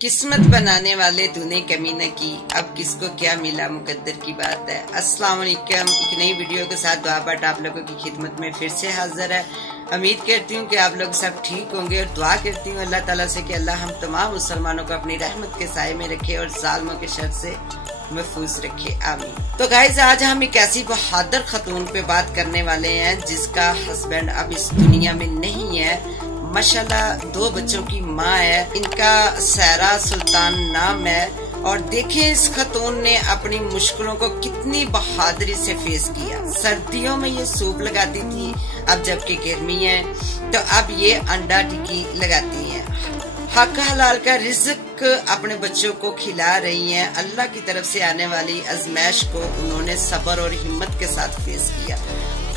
किस्मत बनाने वाले तूने कमी न की, अब किसको क्या मिला मुकद्दर की बात है। अस्सलाम वालेकुम, एक नई वीडियो के साथ दुआ बाट आप लोगों की खिदमत में फिर से हाजिर है। उम्मीद करती हूँ कि आप लोग सब ठीक होंगे और दुआ करती हूँ अल्लाह ताला से कि अल्लाह हम तमाम मुसलमानों को अपनी रहमत के साए में रखे और जालिमों के शर से महफूज रखे, आमीन। तो गाइस, आज हम एक ऐसी बहादुर खतून पे बात करने वाले हैं जिसका हस्बैंड अब इस दुनिया में नहीं है। माशाल्लाह 2 बच्चों की माँ है, इनका सारा सुल्तान नाम है। और देखें इस खतून ने अपनी मुश्किलों को कितनी बहादुरी से फेस किया। सर्दियों में ये सूप लगाती थी, अब जबकि गर्मी है तो अब ये अंडा टिक्की लगाती हैं। हक हलाल का रिज़्क अपने बच्चों को खिला रही हैं। अल्लाह की तरफ से आने वाली आजमाइश को उन्होंने सब्र और हिम्मत के साथ फेस किया।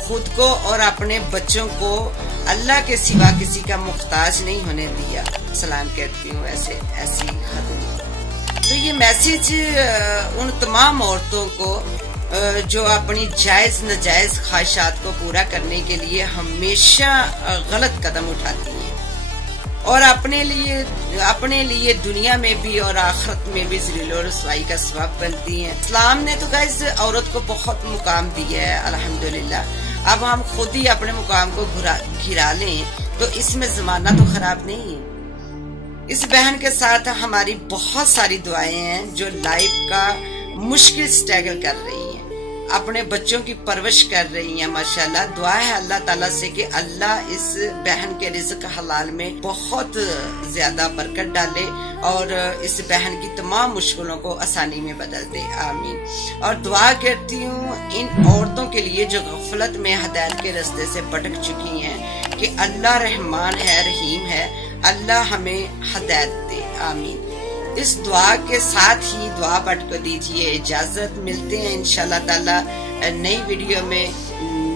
खुद को और अपने बच्चों को अल्लाह के सिवा किसी का मुख्ताज नहीं होने दिया। सलाम करती हूँ ऐसी खतून। तो ये मैसेज उन तमाम औरतों को जो अपनी जायज नजायज ख्वाहिशात को पूरा करने के लिए हमेशा गलत कदम उठाती हैं और अपने लिए दुनिया में भी और आखिरत में भी ज़लील और रुसवाई का सबब बनती हैं। इस्लाम ने तो गाइस औरत को बहुत मुकाम दिया है, अल्हम्दुलिल्लाह। अब हम खुद ही अपने मुकाम को गिरा लें तो इसमें जमाना तो खराब नहीं है। इस बहन के साथ हमारी बहुत सारी दुआएं हैं जो लाइफ का मुश्किल स्ट्रगल कर रही हैं, अपने बच्चों की परवरिश कर रही हैं। माशाल्लाह दुआ है अल्लाह ताला से कि अल्लाह इस बहन के रिज़्क हलाल में बहुत ज्यादा बरकत डाले और इस बहन की तमाम मुश्किलों को आसानी में बदल दे, आमीन। और दुआ करती हूँ इन औरतों के लिए जो गफलत में हिदायत के रास्ते से भटक चुकी हैं कि अल्लाह रहमान है, रहीम है, अल्लाह हमें हिदायत दे, आमीन। इस दुआ के साथ ही दुआ बाट को दीजिए इजाजत। मिलते हैं इंशाल्लाह ताला नई वीडियो में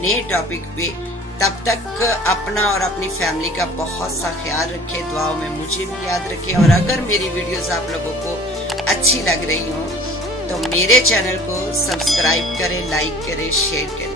नए टॉपिक पे। तब तक अपना और अपनी फैमिली का बहुत सा ख्याल रखें, दुआओं में मुझे भी याद रखें। और अगर मेरी वीडियोस आप लोगों को अच्छी लग रही हो तो मेरे चैनल को सब्सक्राइब करें, लाइक करें, शेयर करें।